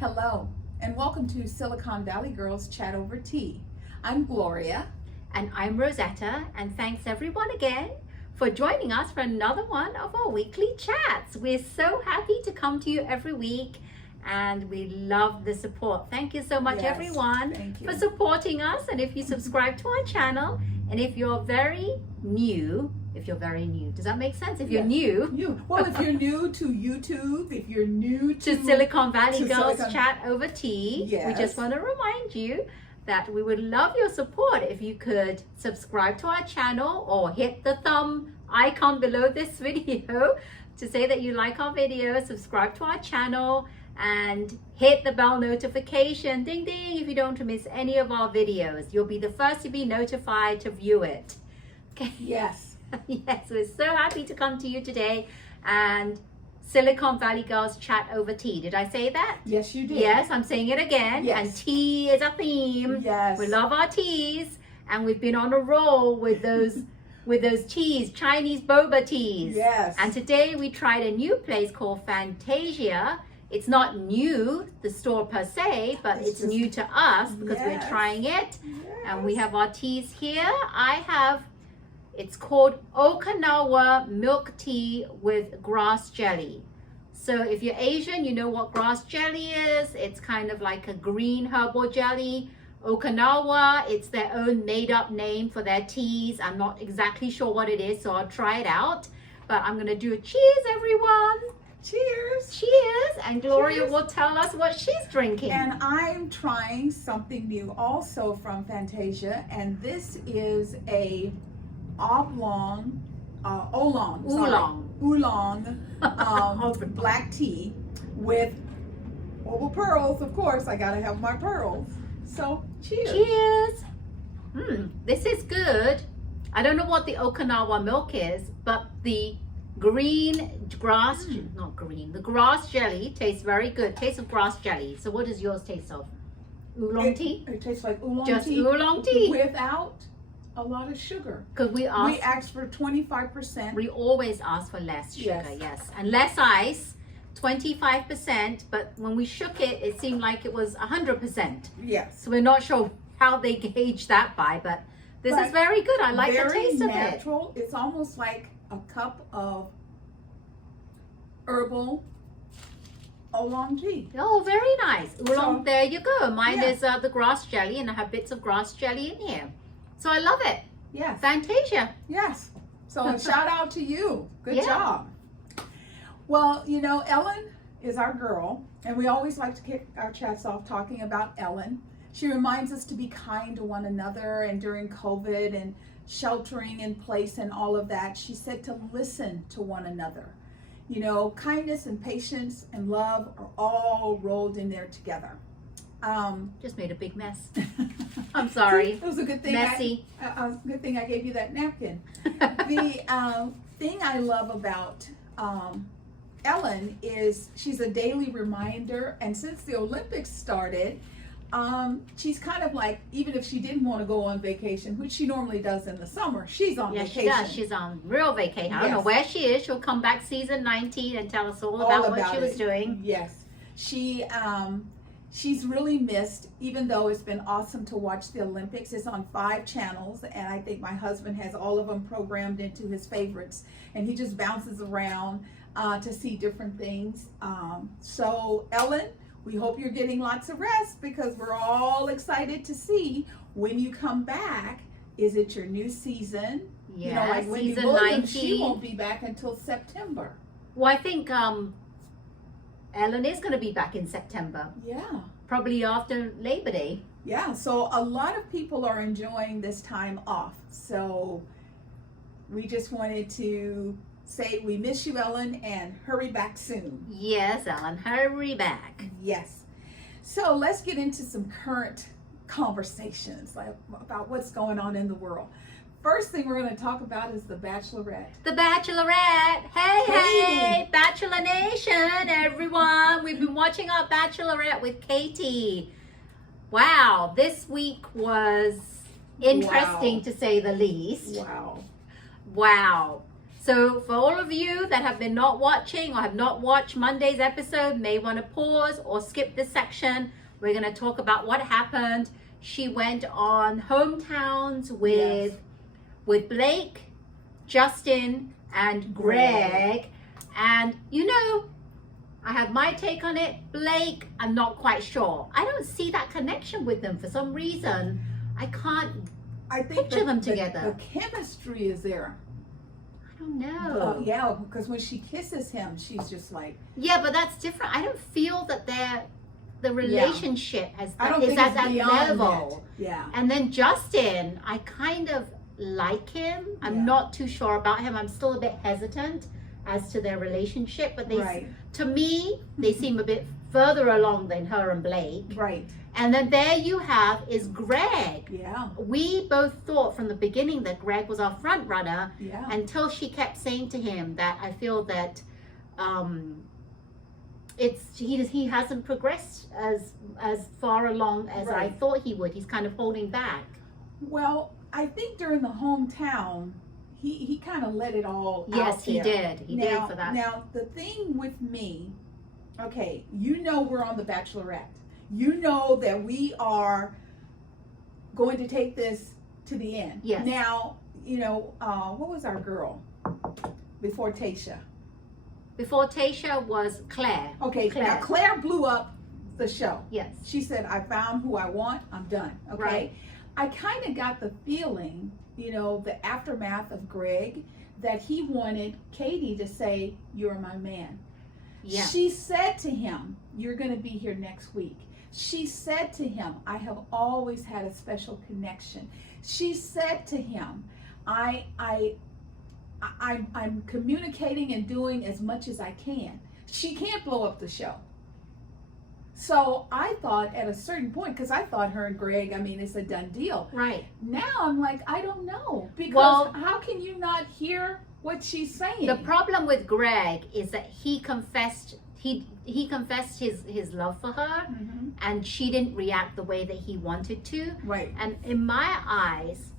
Hello, and welcome to Silicon Valley Girls Chat Over Tea. I'm Gloria. And I'm Rosetta, and thanks everyone again for joining us for another one of our weekly chats. We're so happy to come to you every week, and we love the support. Thank you so much, Yes, everyone, thank you. for supporting us. And if you subscribe to our channel, and if you're very new, does that make sense? If you're new, Well, if you're new to YouTube, if you're new to Silicon Valley Girls Silicon- Chat Over Tea, we Yes. just want to remind you that we would love your support if you could subscribe to our channel or hit the thumb icon below this video to say that you like our video, subscribe to our channel, and hit the bell notification, ding ding, if you don't miss any of our videos. You'll be the first to be notified to view it. Okay. Yes. Yes, we're so happy to come to you today and Silicon Valley Girls Chat Over Tea. Did I say that? Yes, you did. Yes, I'm saying it again. Yes. And tea is a theme. Yes. We love our teas, and we've been on a roll with those teas, Chinese boba teas. Yes. And today we tried a new place called Fantasia. It's not new, the store per se, but it's just- new to us because we're Yes. trying it. And we Yes. have our teas here. It's called Okinawa milk tea with grass jelly. So if you're Asian, you know what grass jelly is. It's kind of like a green herbal jelly. Okinawa, it's their own made up name for their teas. I'm not exactly sure what it is, so I'll try it out. But I'm gonna do a cheers, everyone. Cheers. Cheers. And Gloria Cheers. will tell us what she's drinking. And I'm trying something new also from Fantasia, and this is a oolong, black tea with pearls. Of course, I gotta have my pearls. So, cheers. Cheers. This is good. I don't know what the Okinawa milk is, but the grass jelly tastes very good. Taste of grass jelly. So what does yours taste of? Oolong tea? It tastes like oolong Just tea. oolong tea. Without a lot of sugar. Because we asked for 25%. We always ask for less sugar, Yes. yes. And less ice, 25%. But when we shook it, it seemed like it was 100%. Yes. So we're not sure how they gauge that by, but this is very good. I like the taste of it. Very natural. It's almost like a cup of herbal oolong tea. Oh, very nice. Oolong, So, there you go. Mine yeah. is the grass jelly, and I have bits of grass jelly in here. So I love it. Yes. Fantasia. Yes. So a shout out to you. Good Yeah. job. Well, you know, Ellen is our girl, and we always like to kick our chats off talking about Ellen. She reminds us to be kind to one another, and during COVID and sheltering in place and all of that, she said to listen to one another. You know, kindness and patience and love are all rolled in there together. Just made a big mess. I'm sorry. It was a good thing. Messy. Good thing I gave you that napkin. The thing I love about Ellen is she's a daily reminder, and since the Olympics started, she's kind of like, even if she didn't want to go on vacation, which she normally does in the summer, she's on Yeah, vacation. she does. She's on real vacation. I don't know Yes. where she is. She'll come back season 19 and tell us all about what she was it. doing. Yes. She's really missed, even though it's been awesome to watch the Olympics. It's on 5 channels, and I think my husband has all of them programmed into his favorites, and he just bounces around to see different things. So Ellen, we hope you're getting lots of rest, because we're all excited to see when you come back. Is it your new season? Yeah, You know, like Wendy season Williams, 19. she won't be back until September. Well, I think Ellen is going to be back in September, Yeah. probably after Labor Day. Yeah, so a lot of people are enjoying this time off. So we just wanted to say we miss you, Ellen, and hurry back soon. Yes, Ellen, hurry back. Yes. So let's get into some current conversations about what's going on in the world. First thing we're going to talk about is the Bachelorette. The Bachelorette. Hey, Katie. hey, Bachelor Nation, everyone. We've been watching our Bachelorette with Katie. Wow, this week was interesting Wow. to say the least. Wow. Wow. So for all of you that have been not watching or have not watched Monday's episode, may want to pause or skip this section. We're going to talk about what happened. She went on hometowns with Blake, Justin, and Greg. And you know, I have my take on it. Blake, I'm not quite sure. I don't see that connection with them for some reason. I can't picture them together. The chemistry is there. I don't know. Yeah, because when she kisses him, she's just like. Yeah, but that's different. I don't feel that the relationship is at that level. It. Yeah. And then Justin, I kind of like him. I'm not too sure about him. I'm still a bit hesitant as to their relationship, but to me, they seem a bit further along than her and Blake. Right. And then there you have is Greg. Yeah. We both thought from the beginning that Greg was our front runner until she kept saying to him that I feel that he hasn't progressed as far along as I thought he would. He's kind of holding back. Well, I think during the hometown, he kind of let it all out. Yes, he did. He did for that. Now, the thing with me, okay, you know we're on the Bachelorette. You know that we are going to take this to the end. Yes. Now, you know, what was our girl before Tayshia? Before Tayshia was Claire. Okay, Claire. Now Claire blew up the show. Yes. She said, I found who I want, I'm done. Okay. Right. I kind of got the feeling, you know, the aftermath of Greg, that he wanted Katie to say, you're my man. Yeah. She said to him, you're going to be here next week. She said to him, I have always had a special connection. She said to him, I'm communicating and doing as much as I can. She can't blow up the show. So I thought at a certain point, because I thought her and Greg, I mean, it's a done deal. Right. Now I'm like, I don't know. Because how can you not hear what she's saying? The problem with Greg is that he confessed his love for her, and she didn't react the way that he wanted to. Right. And in my eyes,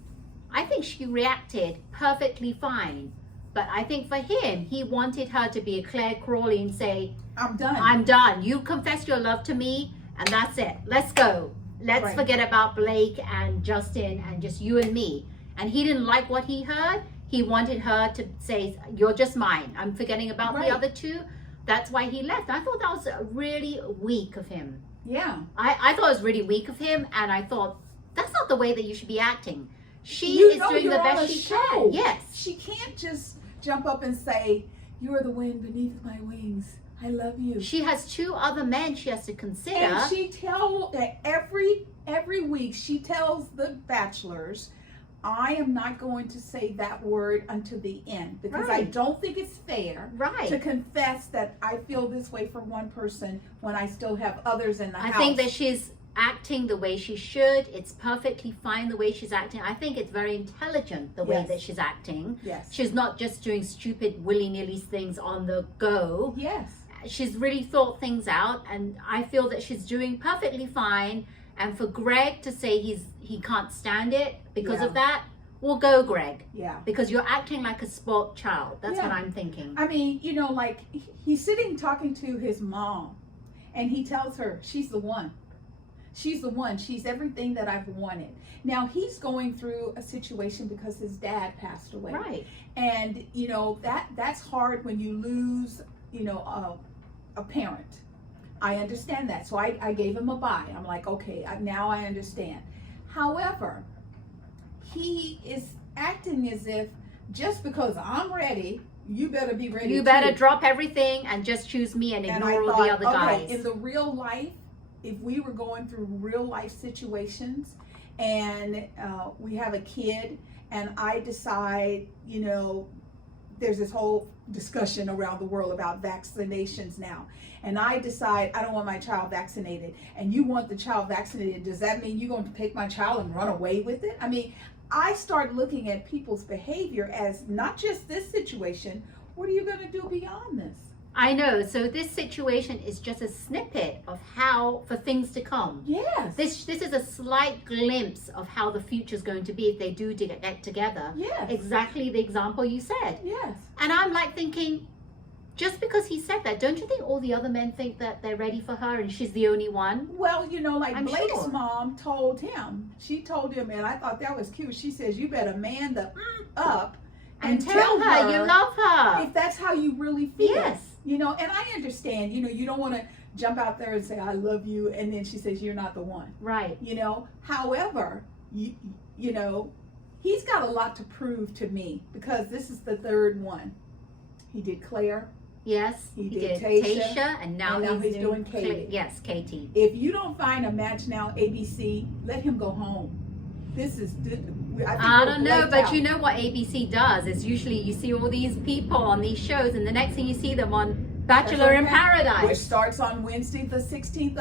I think she reacted perfectly fine. But I think for him, he wanted her to be a Claire Crawley and say, I'm done. I'm done. You confessed your love to me, and that's it. Let's go. Let's forget about Blake and Justin and just you and me. And he didn't like what he heard. He wanted her to say, you're just mine. I'm forgetting about the other two. That's why he left. I thought that was really weak of him. Yeah. I thought it was really weak of him, and I thought, that's not the way that you should be acting. She is doing the best she can. Yes. She can't just jump up and say, you are the wind beneath my wings. I love you. She has two other men she has to consider. And she tells every week, she tells the bachelors, I am not going to say that word until the end, because I don't think it's fair to confess that I feel this way for one person when I still have others in the house. I think that she's acting the way she should. It's perfectly fine the way she's acting. I think it's very intelligent the way that she's acting. Yes. She's not just doing stupid willy-nilly things on the go. Yes. She's really thought things out, and I feel that she's doing perfectly fine. And for Greg to say he can't stand it because of that, well, go Greg. Yeah. Because you're acting like a spoiled child. That's what I'm thinking. I mean, you know, like he's sitting talking to his mom, and he tells her she's the one. She's the one. She's everything that I've wanted. Now he's going through a situation because his dad passed away. Right. And you know that's hard when you lose, you know, a parent. I understand that. So I gave him a bye. I'm like, okay, now I understand. However, he is acting as if just because I'm ready, you better be ready. You better drop everything and just choose me and ignore all the other guys. In the real life, if we were going through real life situations and we have a kid and I decide, you know, there's this whole discussion around the world about vaccinations now. And I decide I don't want my child vaccinated and you want the child vaccinated. Does that mean you're going to take my child and run away with it? I mean, I start looking at people's behavior as not just this situation. What are you going to do beyond this? I know. So this situation is just a snippet of how for things to come. Yes. This is a slight glimpse of how the future is going to be if they do get together. Yes. Exactly the example you said. Yes. And I'm like thinking, just because he said that, don't you think all the other men think that they're ready for her and she's the only one? Well, like I'm Blake's sure. mom told him. She told him, and I thought that was cute. She says, "You better man the up And tell her you love her. if that's how you really feel." Yes. And I understand. You don't want to jump out there and say, "I love you," and then she says, "You're not the one." Right. However, he's got a lot to prove to me because this is the third one. He did Claire. Yes, He he did did Tayshia, Tayshia, and now he's doing Katie. Yes, Katie. If you don't find a match now, ABC, let him go home. This is. I don't know, but you know what ABC does is usually you see all these people on these shows, and the next thing you see them on Bachelor in Paradise, which starts on Monday the 16th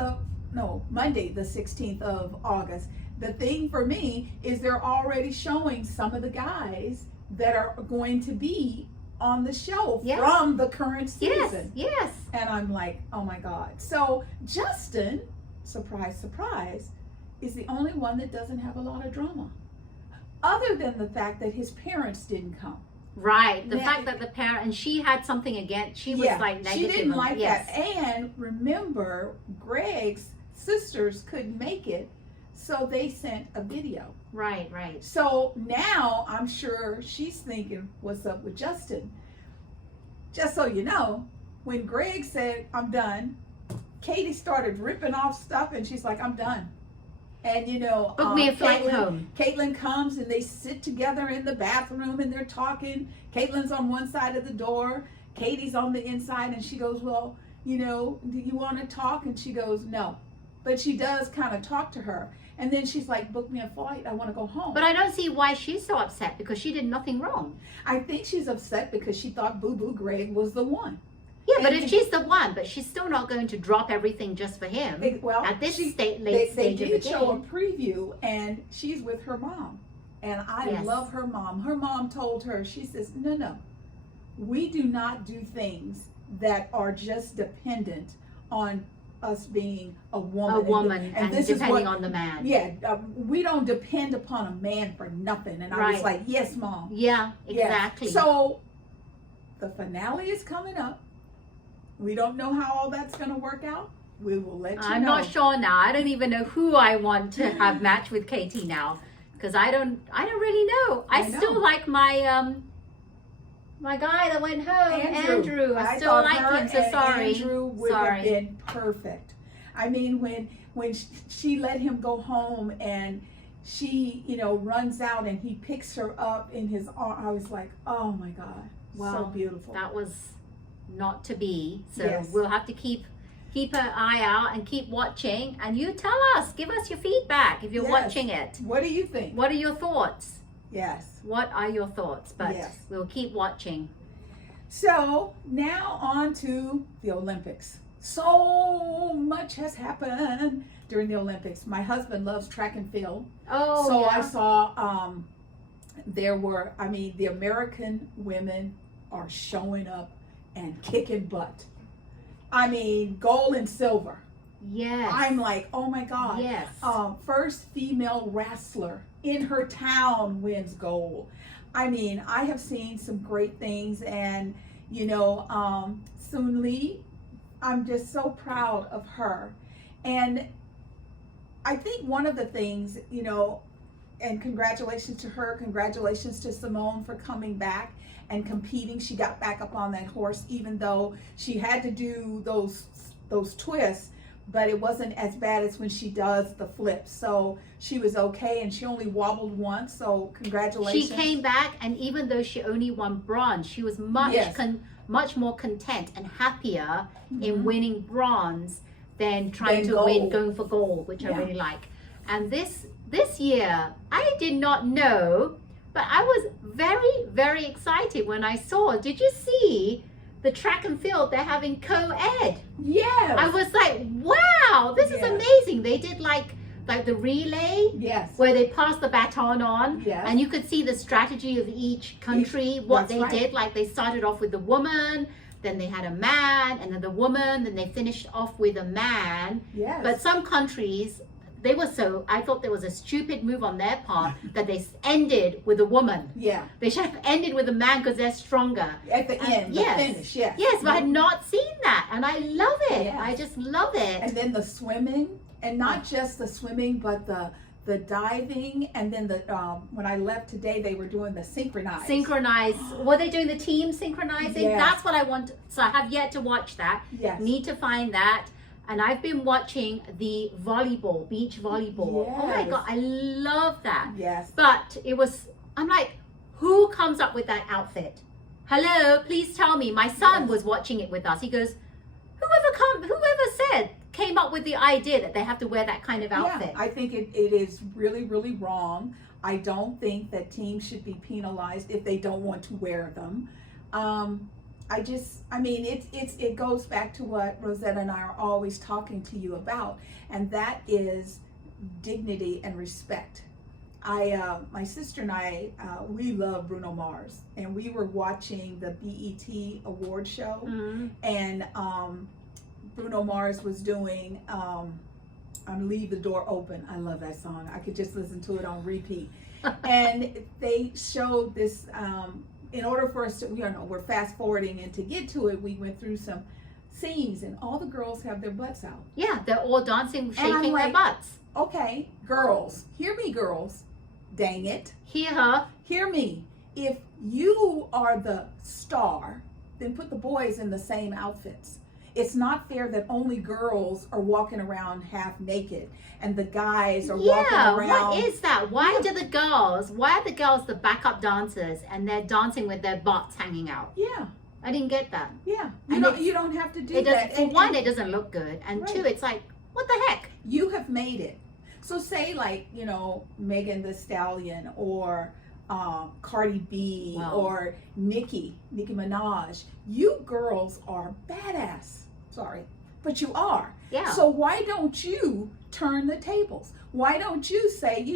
of August. The thing for me is they're already showing some of the guys that are going to be on the show from the current season. Yes. And I'm like, oh my God. So Justin, surprise, surprise, is the only one that doesn't have a lot of drama. Other than the fact that his parents didn't come. Right. The fact that the parent, and she had something against, she was like negative. She didn't like that. And remember, Greg's sisters couldn't make it, so they sent a video. Right. So now I'm sure she's thinking, what's up with Justin? Just so you know, when Greg said, I'm done, Katie started ripping off stuff and she's like, I'm done. And book me a flight home. Caitlin comes and they sit together in the bathroom and they're talking. Caitlin's on one side of the door, Katie's on the inside, and she goes, well, do you want to talk? And she goes, no. But she does kind of talk to her. And then she's like, book me a flight, I want to go home. But I don't see why she's so upset, because she did nothing wrong. I think she's upset because she thought Boo Boo Greg was the one. Yeah, but if she's the one, but she's still not going to drop everything just for him. At this late stage of the game. They did show a preview, and she's with her mom. And I love her mom. Her mom told her, she says, no, we do not do things that are just dependent on us being a woman. And this depending on the man. Yeah, we don't depend upon a man for nothing. And I was like, yes, Mom. Yeah, exactly. Yeah. So the finale is coming up. We don't know how all that's going to work out. We will let you know. I'm not sure now. I don't even know who I want to have match with Katie now, because I don't really know. I still like my my guy that went home, Andrew. I still like him. So sorry. Andrew would have been perfect. I mean, when she let him go home and she, runs out and he picks her up in his arm, I was like, oh my God, so beautiful. That was not to be. So we'll have to keep an eye out and keep watching. And you tell us, give us your feedback if you're watching it. What do you think? What are your thoughts? Yes. What are your thoughts? But we'll keep watching. So now on to the Olympics. So much has happened during the Olympics. My husband loves track and field. Oh, so I saw the American women are showing up and kicking butt. I mean, gold and silver. Yes. I'm like, oh my God. Yes. First female wrestler in her town wins gold. I mean, I have seen some great things, and Soon Lee, I'm just so proud of her. And I think one of the things, and congratulations to her, congratulations to Simone for coming back and competing. She got back up on that horse, even though she had to do those twists, but it wasn't as bad as when she does the flips. So she was okay, and she only wobbled once, so congratulations. She came back, and even though she only won bronze, she was much more content and happier in winning bronze than trying to going for gold, which I really like. And this year, I did not know, but I was very, very excited when I saw. Did you see the track and field? They're having co-ed. Yes. I was like, wow, this is amazing. They did like the relay, where they passed the baton on, and you could see the strategy of each country, what they did. Like they started off with the woman, then they had a man, and then the woman, then they finished off with a man. Yes. But some countries, I thought there was a stupid move on their part that they ended with a woman. Yeah. They should have ended with a man because they're stronger. At the end, yes. the finish, yes. Yes, but I had not seen that, and I love it. Yes. I just love it. And then the swimming, and not just the swimming, but the diving, and then the when I left today, they were doing the synchronized. Were they doing the team synchronizing? Yes. That's what I want. So I have yet to watch that. Yes. Need to find that. And I've been watching the volleyball, beach volleyball. Yes. Oh my God, I love that. Yes. But I'm like, who comes up with that outfit? Hello, please tell me. My son was watching it with us. He goes, whoever came up with the idea that they have to wear that kind of outfit? Yeah, I think it is really, really wrong. I don't think that teams should be penalized if they don't want to wear them. It goes back to what Rosetta and I are always talking to you about, and that is dignity and respect. My sister and I, we love Bruno Mars, and we were watching the BET award show, and Bruno Mars was doing Leave the Door Open. I love that song. I could just listen to it on repeat. And they showed this, in order for us to, we're fast forwarding, and to get to it, we went through some scenes, and all the girls have their butts out. Yeah, they're all dancing, shaking their butts. Okay, girls, hear me, girls. Dang it. Hear me. If you are the star, then put the boys in the same outfits. It's not fair that only girls are walking around half naked and the guys are walking around. Yeah, what is that? Why are the girls the backup dancers and they're dancing with their butts hanging out? Yeah. I didn't get that. Yeah. You don't have to do that. For one, it doesn't look good. And two, it's like, what the heck? You have made it. So say like, Megan Thee Stallion or Cardi B or Nicki Minaj. You girls are badass. Sorry, but you are. Yeah. So why don't you turn the tables? Why don't you say,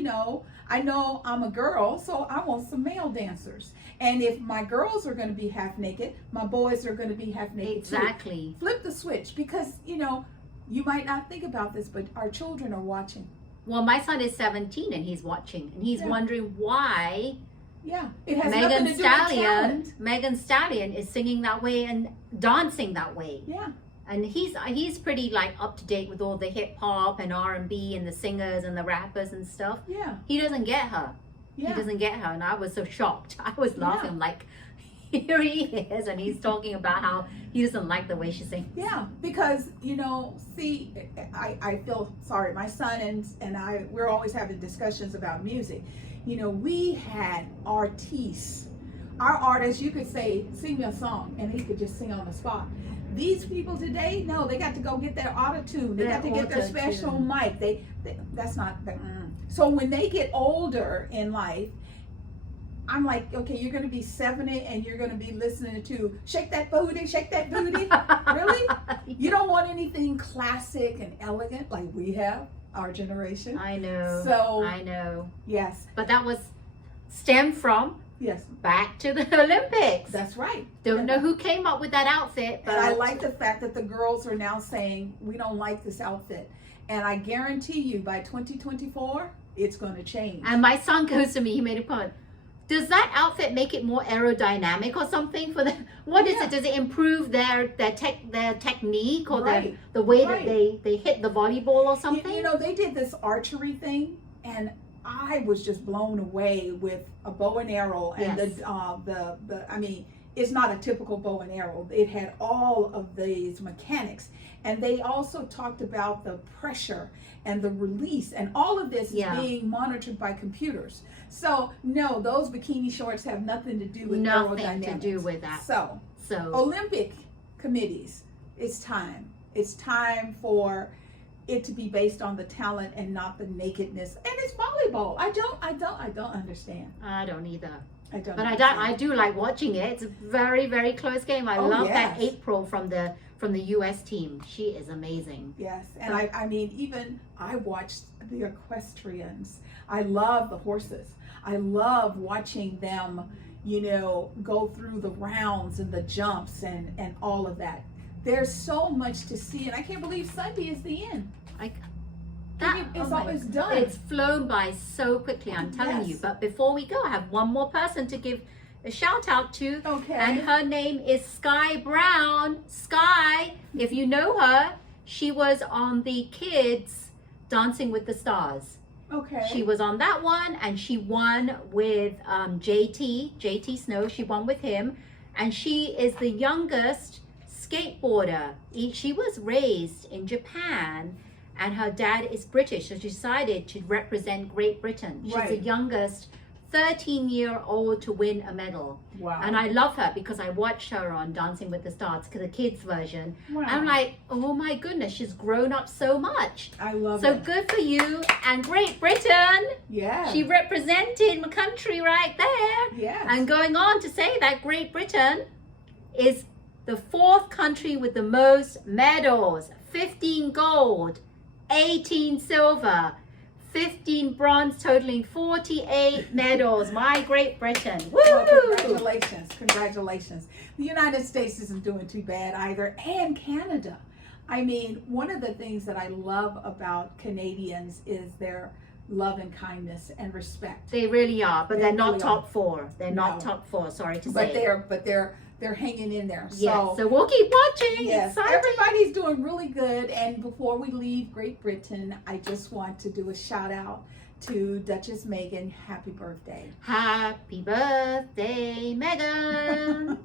I know I'm a girl, so I want some male dancers. And if my girls are going to be half naked, my boys are going to be half naked. Exactly. Too. Flip the switch, because, you might not think about this, but our children are watching. Well, my son is 17 and he's watching, and he's wondering why. Yeah, it has nothing to do with talent. Megan Stallion is singing that way and dancing that way. Yeah. And he's pretty like up to date with all the hip hop and R&B and the singers and the rappers and stuff. Yeah. He doesn't get her. Yeah. He doesn't get her, and I was so shocked. I was laughing like, here he is, and he's talking about how he doesn't like the way she sings. Yeah, because I feel sorry. My son and I, we're always having discussions about music. We had artists. Our artists, you could say, sing me a song, and he could just sing on the spot. These people today, no, they got to go get their auto-tune. They got to get their special mic. That's not. So when they get older in life, I'm like, okay, you're going to be 70 and you're going to be listening to Shake That Booty, Shake That Booty. Really? You don't want anything classic and elegant like we have, our generation. I know. So I know. Yes. But that was stemmed from back to the Olympics. That's right. Don't know who came up with that outfit, but I like the fact that the girls are now saying we don't like this outfit, and I guarantee you by 2024 it's going to change. And my son goes to me, he made a comment, does that outfit make it more aerodynamic or something for them? What is it? Does it improve their technique or the way that they hit the volleyball or something? They did this archery thing, and I was just blown away with a bow and arrow, and it's not a typical bow and arrow. It had all of these mechanics, and they also talked about the pressure and the release, and all of this is being monitored by computers. So no, those bikini shorts have nothing to do with aerodynamics. Nothing to do with that. So Olympic committees, it's time. It's time for it to be based on the talent and not the nakedness. And it's volleyball. I don't understand. I don't either. I don't. But I do like watching it. It's a very, very close game. I love that April from the U.S. team. She is amazing. Yes, and I watched the equestrians. I love the horses. I love watching them, go through the rounds and the jumps and all of that. There's so much to see, and I can't believe Sunday is the end. It's done. It's flown by so quickly, I'm telling Yes. you. But before we go, I have one more person to give a shout out to. Okay. And her name is Sky Brown. Sky, if you know her, she was on the Kids Dancing with the Stars. Okay. She was on that one, and she won with JT Snow. She won with him, and she is the youngest skateboarder. She was raised in Japan, and her dad is British, so she decided to represent Great Britain. She's Right. the youngest 13-year-old to win a medal. Wow. And I love her because I watched her on Dancing with the Stars, the kids version. Wow. And I'm like, oh my goodness, she's grown up so much. I love So it. good for you. And Great Britain, Yeah. she represented my country right there. Yes. And going on to say that Great Britain is the 4th country with the most medals. 15 gold, 18 silver, 15 bronze, totaling 48 medals. My Great Britain. Woo! Well, congratulations. The United States isn't doing too bad either, and Canada. I mean, one of the things that I love about Canadians is their love and kindness and respect. They really are, but They they're not really top 4. They're not No. top 4, sorry to But say. they're hanging in there. Yes, so we'll keep watching. Yes, Exciting. everybody's doing really good. And before we leave Great Britain, I just want to do a shout out to Duchess Meghan. Happy birthday. Happy birthday, Megan.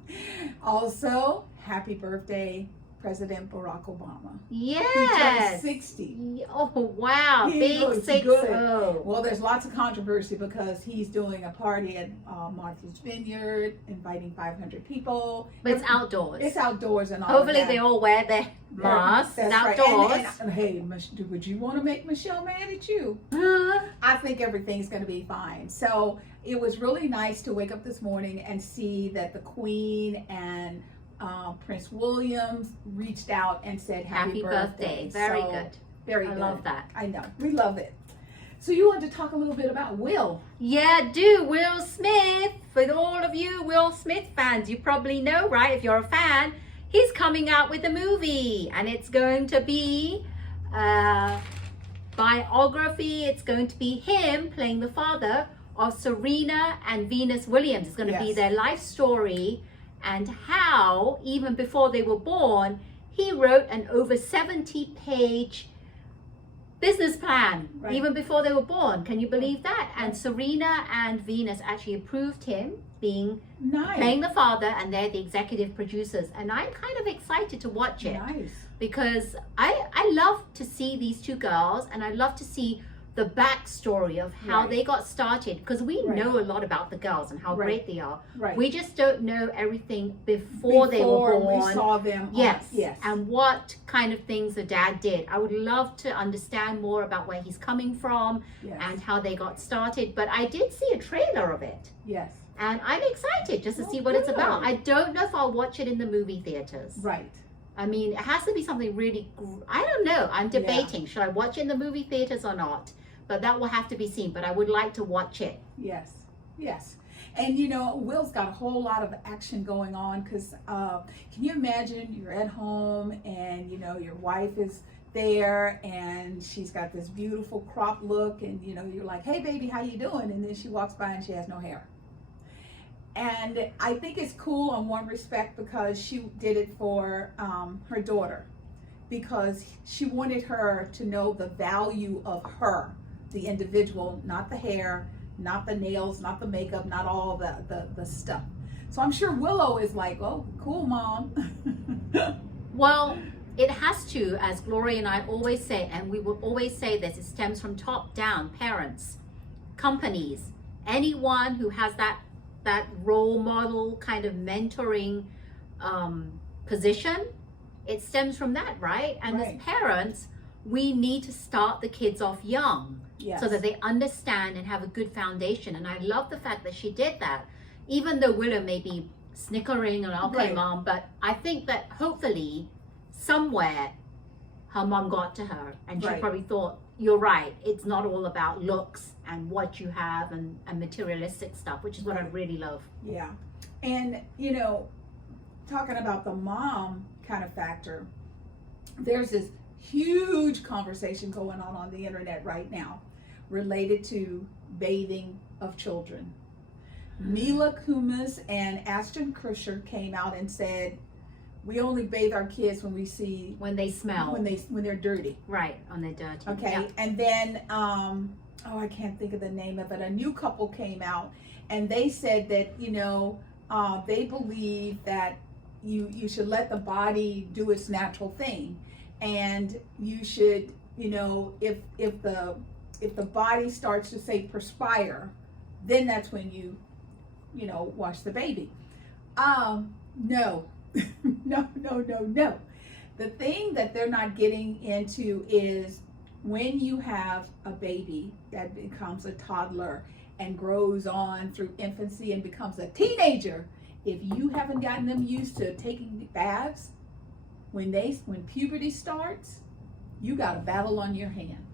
Also, happy birthday, President Barack Obama. He turned Yes. 60. Oh, wow. He Big looks 60. good. Well, there's lots of controversy because he's doing a party at Martha's Vineyard, inviting 500 people. But it's outdoors. It's outdoors and all Hopefully of that. they all wear their masks. That's It's right. outdoors. And hey, would you want to make Michelle mad at you? I think everything's going to be fine. So it was really nice to wake up this morning and see that the Queen and Prince William reached out and said happy birthday. Very So, good. Very I good. love that. I know. We love it. So you wanted to talk a little bit about Will. Yeah, do. Will Smith. For all of you Will Smith fans, you probably know, right? If you're a fan, he's coming out with a movie. And it's going to be biography. It's going to be him playing the father of Serena and Venus Williams. It's going to be Yes. their life story and how, even before they were born, he wrote an over 70-page business plan, Right. even before they were born. Can you believe that? And Serena and Venus actually approved him being Nice. playing the father, and they're the executive producers. And I'm kind of excited to watch it Nice. because I love to see these two girls, and I love to see the backstory of how Right. they got started, because we Right. know a lot about the girls and how Right. great they are. Right. We just don't know everything before they were born. we saw them. Yes. Yes. And what kind of things the dad did. I would love to understand more about where he's coming from Yes. and how they got started. But I did see a trailer of it. Yes. And I'm excited just to Oh, see what it's about. good. I don't know if I'll watch it in the movie theaters. Right. I mean, it has to be something really, I don't know. I'm debating. Should I watch it in the movie theaters or not? But that will have to be seen. But I would like to watch it. Yes. Yes. And Will's got a whole lot of action going on because can you imagine you're at home and your wife is there and she's got this beautiful crop look and you're like, hey baby, how you doing? And then she walks by and she has no hair. And I think it's cool on one respect because she did it for her daughter, because she wanted her to know the value of her, the individual, not the hair, not the nails, not the makeup, not all the stuff. So I'm sure Willow is like, oh, cool, mom. Well, it has to, as Gloria and I always say, and we will always say this, it stems from top down, parents, companies, anyone who has that role model kind of mentoring position, it stems from that, right? And Right. as parents, we need to start the kids off young. Yes. So that they understand and have a good foundation. And I love the fact that she did that, even though Willow may be snickering and okay, Right. mom, but I think that hopefully somewhere her mom got to her, and she Right. probably thought, you're right, it's not all about looks and what you have and materialistic stuff, which is what I really love. Yeah. And, talking about the mom kind of factor, there's this huge conversation going on the internet right now related to bathing of children. Mila Kunis and Ashton Kutcher came out and said, we only bathe our kids when we see When they smell. when they're dirty. Right, when they're dirty. Okay. Yeah. And then I can't think of the name of it. A new couple came out and they said that, they believe that you should let the body do its natural thing, and you should, if the body starts to say perspire, then that's when you wash the baby. No. No. The thing that they're not getting into is when you have a baby that becomes a toddler and grows on through infancy and becomes a teenager, if you haven't gotten them used to taking baths, when puberty starts, you got a battle on your hand.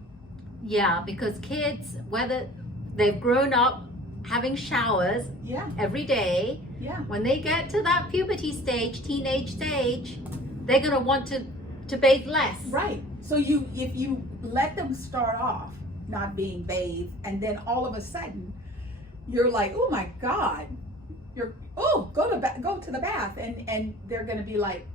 Yeah, because kids, whether they've grown up having showers Yeah. every day, Yeah. when they get to that puberty stage, teenage stage, they're gonna want to bathe less. Right. So if you let them start off not being bathed, and then all of a sudden you're like, oh my God, go to the bath, and they're gonna be like,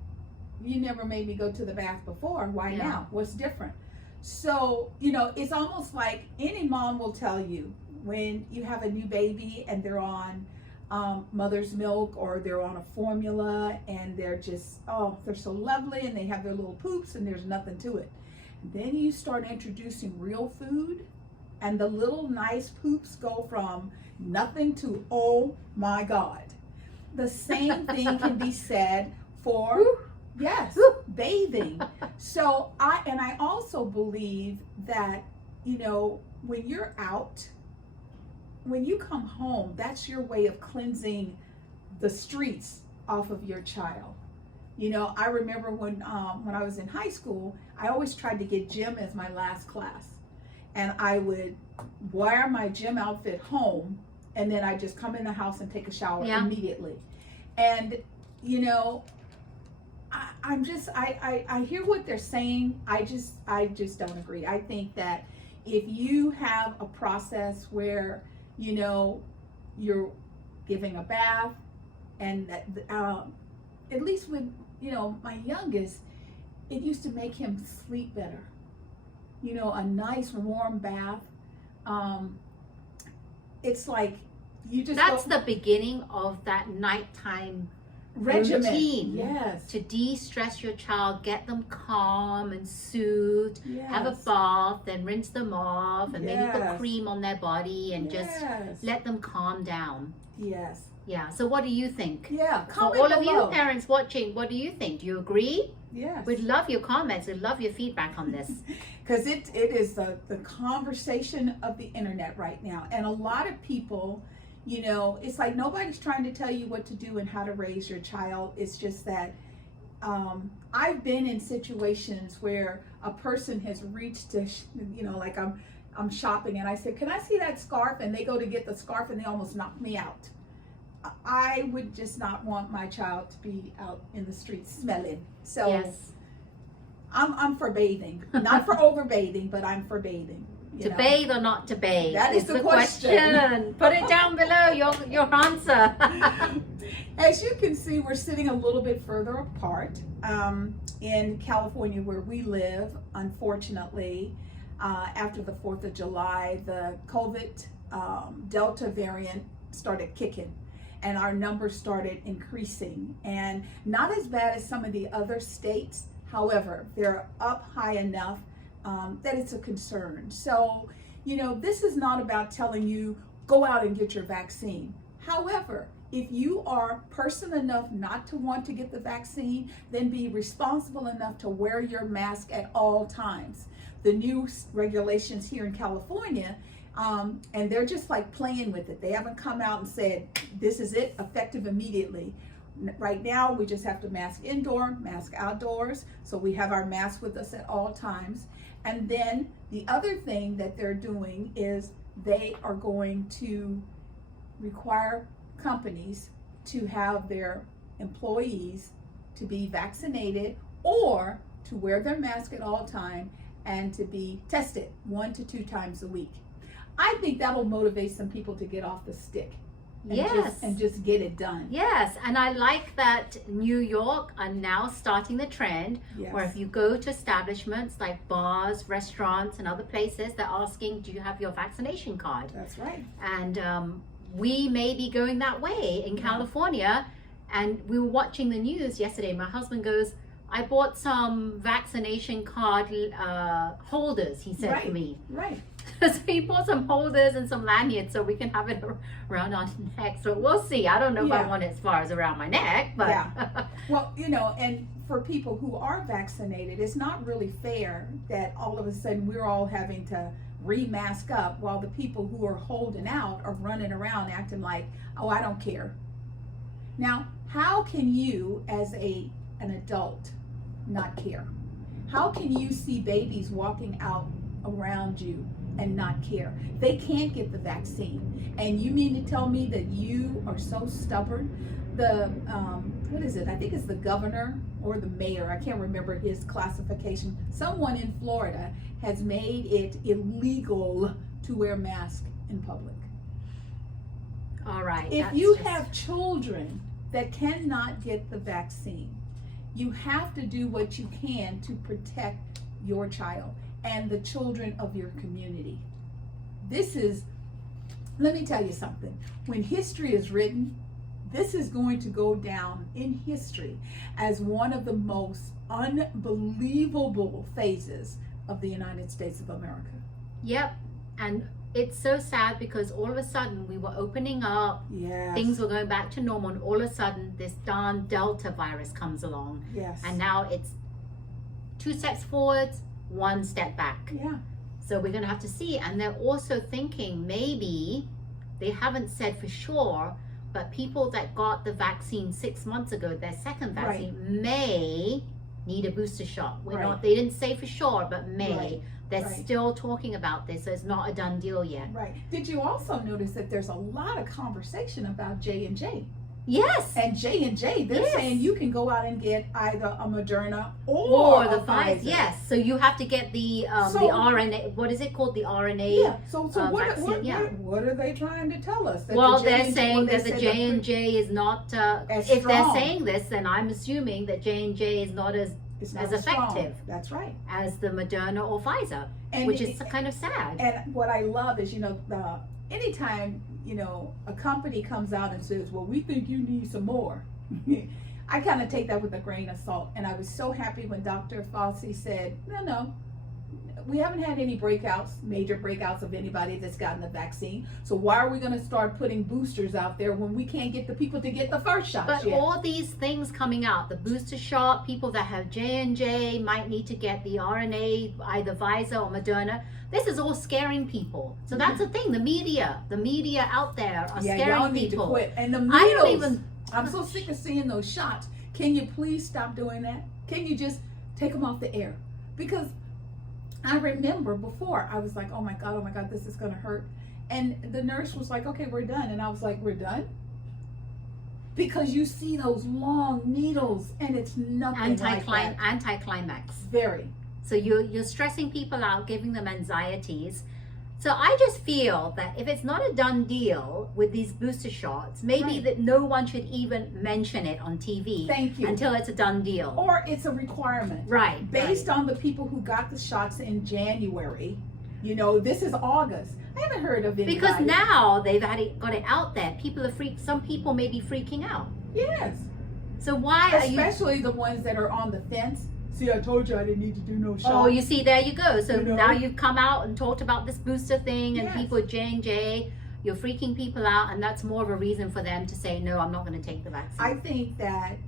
you never made me go to the bath before. Why Yeah. now? What's different? So it's almost like any mom will tell you when you have a new baby and they're on mother's milk or they're on a formula and they're just, they're so lovely and they have their little poops and there's nothing to it. Then you start introducing real food and the little nice poops go from nothing to, oh my God. The same thing can be said for, yes, bathing. So I also believe that, when you're out, when you come home, that's your way of cleansing the streets off of your child. I remember when I was in high school, I always tried to get gym as my last class. And I would wear my gym outfit home, and then I just come in the house and take a shower immediately. And, I hear what they're saying. I just don't agree. I think that if you have a process where, you're giving a bath, and that, at least with, my youngest, it used to make him sleep better. A nice warm bath. It's like you just That's the beginning of that nighttime regimen. routine. Yes. To de-stress your child, get them calm and soothed, have a Yes. bath, then rinse them off, and maybe put Yes. cream on their body and Yes. just let them calm down. Yes. Yeah, so what do you think? Yeah. For Comment all of below. you parents watching, what do you think? Do you agree? Yes. We'd love your comments. We'd love your feedback on this. Because it is the conversation of the internet right now. And a lot of people, it's like nobody's trying to tell you what to do and how to raise your child. It's just that I've been in situations where a person has reached to, like I'm shopping and I said, can I see that scarf? And they go to get the scarf and they almost knock me out. I would just not want my child to be out in the streets smelling. So Yes. I'm for bathing, not for overbathing, but I'm for bathing. To bathe or not to bathe? That is the question. Put it down below, your answer. As you can see, we're sitting a little bit further apart. In California where we live, unfortunately, after the 4th of July, the COVID Delta variant started kicking. And our numbers started increasing, and not as bad as some of the other states. However, they're up high enough that it's a concern. So, this is not about telling you, go out and get your vaccine. However, if you are person enough not to want to get the vaccine, then be responsible enough to wear your mask at all times. The new regulations here in California, and they're just like playing with it. They haven't come out and said, this is it, effective immediately. Right now, we just have to mask indoor, mask outdoors. So we have our mask with us at all times. And then the other thing that they're doing is they are going to require companies to have their employees to be vaccinated or to wear their mask at all time and to be tested 1 to 2 times a week. I think that'll motivate some people to get off the stick and, Yes. just get it done. Yes, and I like that New York are now starting the trend Yes. where if you go to establishments like bars, restaurants, and other places, they're asking, do you have your vaccination card? That's right. And we may be going that way in California. And we were watching the news yesterday. My husband goes, I bought some vaccination card holders, he said to me. Right. So he bought some holders and some lanyards so we can have it around our neck. So we'll see. I don't know if I want it as far as around my neck, but Yeah. Well, you know, and for people who are vaccinated, it's not really fair that all of a sudden we're all having to re-mask up while the people who are holding out are running around acting like, oh, I don't care. Now, how can you as an adult not care? How can you see babies walking out around you and not care? They can't get the vaccine. And you mean to tell me that you are so stubborn? The, what is it? I think it's the governor or the mayor. I can't remember his classification. Someone in Florida has made it illegal to wear masks in public. all right. If you have children that cannot get the vaccine, you have to do what you can to protect your child and the children of your community. This is, let me tell you something. When history is written, this is going to go down in history as one of the most unbelievable phases of the United States of America. Yep. And it's so sad because all of a sudden we were opening up, Yes. things were going back to normal, and all of a sudden this darn Delta virus comes along. Yes. And now it's 2 steps forwards, 1 step back. Yeah. So we're going to have to see. And they're also thinking maybe, they haven't said for sure, but people that got the vaccine 6 months ago, their second vaccine, may need a booster shot. We're not, they didn't say for sure, but may. Right. They're still talking about this, so it's not a done deal yet. Right. Did you also notice that there's a lot of conversation about J&J? Yes. And J&J, they're Yes. saying you can go out and get either a Moderna or the a Pfizer. Yes. So you have to get the RNA. What is it called? The RNA. Yeah. So vaccine, what are they trying to tell us? That Well, the they're J&J saying that they the said J&J is not. as If they're strong. saying this, then I'm assuming that J&J is not as It's not as strong. effective. That's right. As the Moderna or Pfizer, And which is kind of sad. And what I love is, anytime, a company comes out and says, well, we think you need some more. I kind of take that with a grain of salt. And I was so happy when Dr. Fauci said, no, we haven't had any major breakouts of anybody that's gotten the vaccine. So why are we going to start putting boosters out there when we can't get the people to get the first shot But yet? all these things coming out, the booster shot, people that have J&J might need to get the RNA, either Pfizer or Moderna. This is all scaring people. So that's the thing. The media out there are y'all scaring need people. to quit. And the I don't needles, even. I'm so sick of seeing those shots. Can you please stop doing that? Can you just take them off the air? Because I remember before, I was like, oh my God, this is going to hurt. And the nurse was like, okay, we're done. And I was like, we're done? Because you see those long needles and it's nothing like that. Anticlimax. Very. So you're stressing people out, giving them anxieties. So I just feel that if it's not a done deal with these booster shots, maybe that no one should even mention it on TV. Thank you. Until it's a done deal. Or it's a requirement. Right. Based on the people who got the shots in January. This is August. I haven't heard of anybody. Because now they've got it out there. People are some people may be freaking out. Yes. So why Especially the ones that are on the fence. See, I told you I didn't need to do no shots. Oh, you see, there you go. So You know? now you've come out and talked about this booster thing and Yes. people with J&J. You're freaking people out, and that's more of a reason for them to say, no, I'm not going to take the vaccine. I think that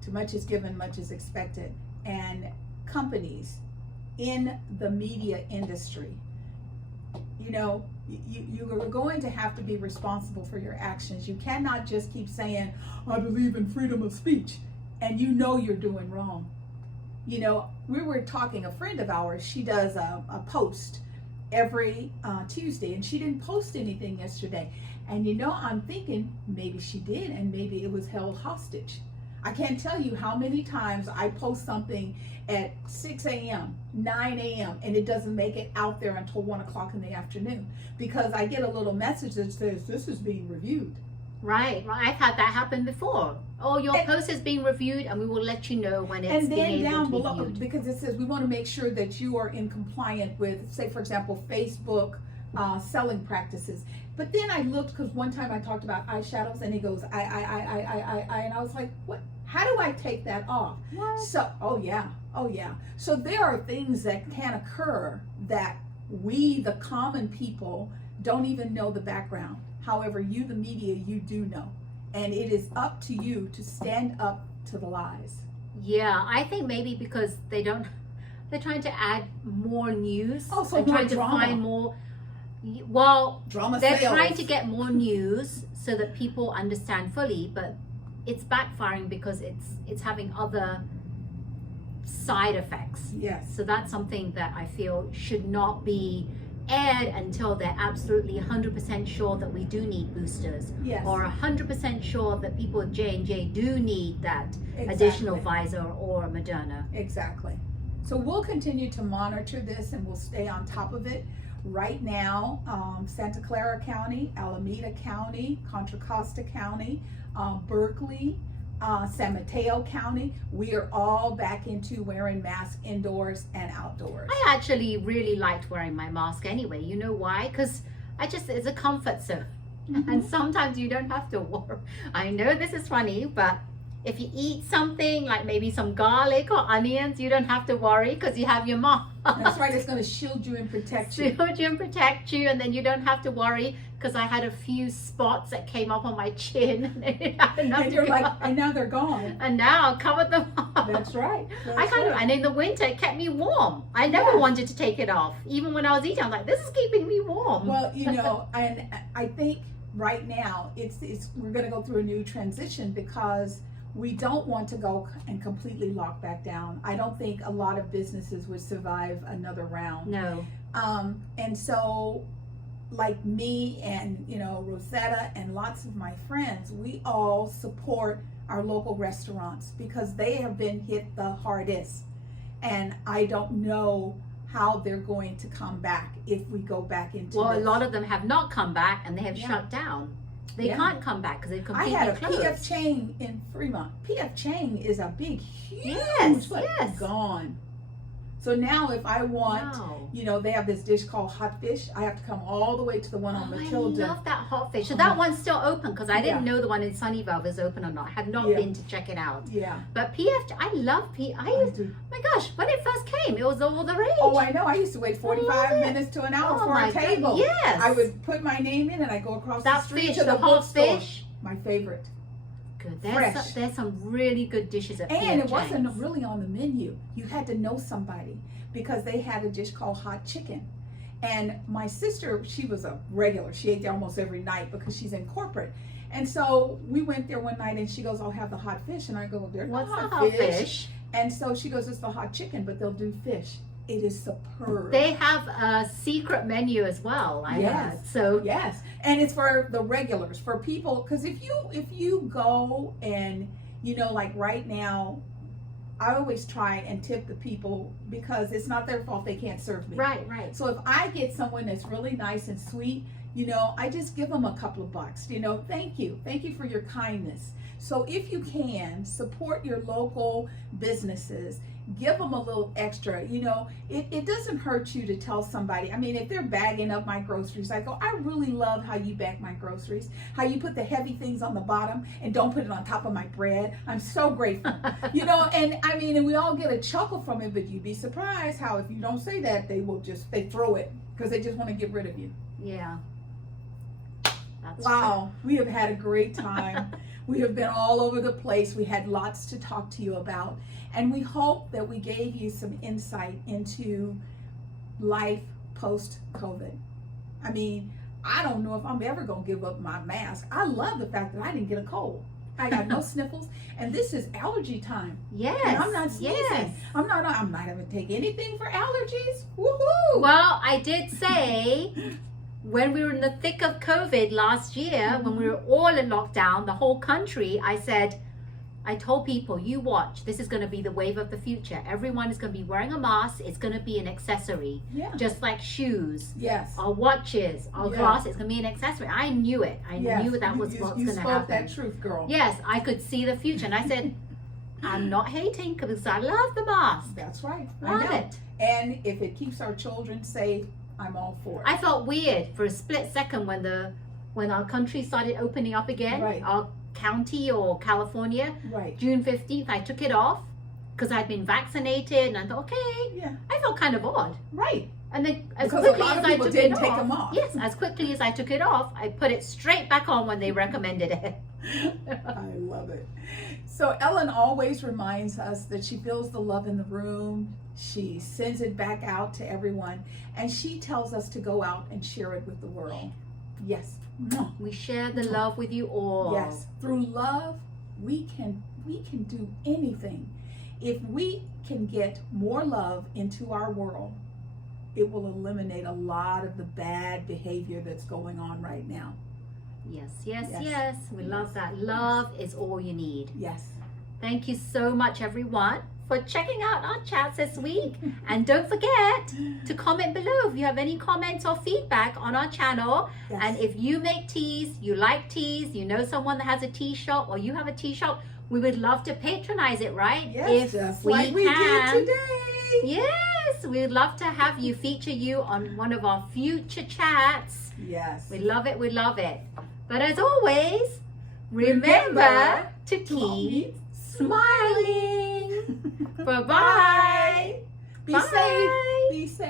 too much is given, much is expected. And companies in the media industry you know, you are going to have to be responsible for your actions. You cannot just keep saying, I believe in freedom of speech, and you know you're doing wrong. You know, we were talking, a friend of ours, she does a post every Tuesday, and she didn't post anything yesterday. And you know, I'm thinking maybe she did, and maybe it was held hostage. I can't tell you how many times I post something at 6 a.m., 9 a.m., and it doesn't make it out there until 1 o'clock in the afternoon, because I get a little message that says this is being reviewed. Right. I've had that happen before. Oh, your post is being reviewed, and we will let you know when it's being able to be viewed. And then down below, because it says we want to make sure that you are in compliant with, say, for example, Facebook selling practices. But then I looked, because one time I talked about eyeshadows, and he goes, I, and I was like, what? How do I take that off? What? So, oh yeah. So there are things that can occur that we, the common people, don't even know the background. However, you, the media, you do know. And it is up to you to stand up to the lies. Yeah, I think maybe because they're trying to add more news. Oh, so they're more trying to drama. find more. Well, Drama they're sales. trying to get more news so that people understand fully, but it's backfiring because it's having other side effects. Yes. So that's something that I feel should not be aired until they're absolutely 100% sure that we do need boosters. Yes. Or 100% sure that people at J&J do need that Exactly. additional Pfizer or Moderna. Exactly. So we'll continue to monitor this, and we'll stay on top of it. Right now, Santa Clara County, Alameda County, Contra Costa County, Berkeley, San Mateo County, we are all back into wearing masks indoors and outdoors. I actually really liked wearing my mask anyway. You know why? Because it's a comfort zone. Mm-hmm. And sometimes you don't have to worry. I know this is funny, but if you eat something like maybe some garlic or onions, you don't have to worry because you have your mask. That's right, it's going to shield you and protect you. Shield you and protect you, and then you don't have to worry, because I had a few spots that came up on my chin. And you're like, and now they're gone. And now I covered them up. That's right. And in the winter it kept me warm. I never wanted to take it off. Even when I was eating, I'm like, this is keeping me warm. Well, you know, and I think right now we're going to go through a new transition, because we don't want to go and completely lock back down. I don't think a lot of businesses would survive another round. No. And so, like me and, you know, Rosetta and lots of my friends, we all support our local restaurants because they have been hit the hardest. And I don't know how they're going to come back if we go back into Well, this. a lot of them have not come back, and they have shut down. They can't come back because they've completely I had a closed. PF Chang in Fremont. PF Chang is a big, huge, Yes. gone. So now if I want, Wow. you know, they have this dish called hot fish. I have to come all the way to the one on Matilda. I love that hot fish. So that one's still open, because I didn't Yeah. know the one in Sunnyvale is open or not. I have not Yeah. been to check it out. Yeah. But PF, I love PF. My gosh, when it first came, it was all the rage. Oh, I know. I used to wait 45 Love it. minutes to an hour Oh for my a table. God, yes. I would put my name in and I go across That the street fish, to the hot bookstore. fish. My favorite. Good. Fresh. There's some really good dishes at PF And it wasn't Chang's. really on the menu. You had to know somebody, because they had a dish called hot chicken. And my sister, she was a regular. She ate there almost every night because she's in corporate. And so we went there one night and she goes, I'll have the hot fish. And I go, there's no What's the hot hot fish. fish? And so she goes, it's the hot chicken, but they'll do fish. It is superb. They have a secret menu as well. I Yes. heard. So Yes, and it's for the regulars, for people, because if you go and, you know, like right now, I always try and tip the people, because it's not their fault they can't serve me. right. So if I get someone that's really nice and sweet, you know, I just give them a couple of bucks, you know, thank you for your kindness. So if you can, support your local businesses, give them a little extra, you know, it doesn't hurt you to tell somebody. I mean, if they're bagging up my groceries, I go, I really love how you bag my groceries, how you put the heavy things on the bottom and don't put it on top of my bread. I'm so grateful, you know, and I mean, and we all get a chuckle from it, but you'd be surprised how if you don't say that, they throw it because they just want to get rid of you. Yeah. That's Wow, we have had a great time. We have been all over the place. We had lots to talk to you about. And we hope that we gave you some insight into life post-COVID. I mean, I don't know if I'm ever going to give up my mask. I love the fact that I didn't get a cold. I got no sniffles, and this is allergy time. Yes. And I'm not sneezing. Yes. I'm not going to take anything for allergies. Woohoo! Well, I did say when we were in the thick of COVID last year, when we were all in lockdown, the whole country, I told people, you watch, this is going to be the wave of the future. Everyone is going to be wearing a mask. It's going to be an accessory. Yeah. Just like shoes. Yes. Or watches. Or glasses. It's going to be an accessory. I knew it. I knew that was what's going to happen. You spoke that truth, girl. Yes, I could see the future. And I said, I'm not hating because I love the mask. That's right. Love I know. it. And if it keeps our children safe, I'm all for it. I felt weird for a split second when our country started opening up again. Right. Our county or California, right. June 15th, I took it off because I'd been vaccinated and I thought, okay, yeah. I felt kind of odd. Right. And then as because quickly a lot as of I people took didn't it take off, them off. yes, as quickly as I took it off, I put it straight back on when they recommended it. I love it. So Ellen always reminds us that she feels the love in the room. She sends it back out to everyone, and she tells us to go out and share it with the world. Yes. We share the love with you all. Yes. Through love, we can do anything. If we can get more love into our world, it will eliminate a lot of the bad behavior that's going on right now. Yes, yes, yes. Yes. We love that. Love is all you need. Yes. Thank you so much, everyone, for checking out our chats this week. And don't forget to comment below if you have any comments or feedback on our channel. Yes. And if you make teas, you like teas, you know someone that has a tea shop, or you have a tea shop, we would love to patronize it, right? Yes, just like we did today. Yes, we'd love to have you, feature you on one of our future chats. Yes. We love it, we love it. But as always, remember to keep smiling. Bye-bye. Be safe. Be safe.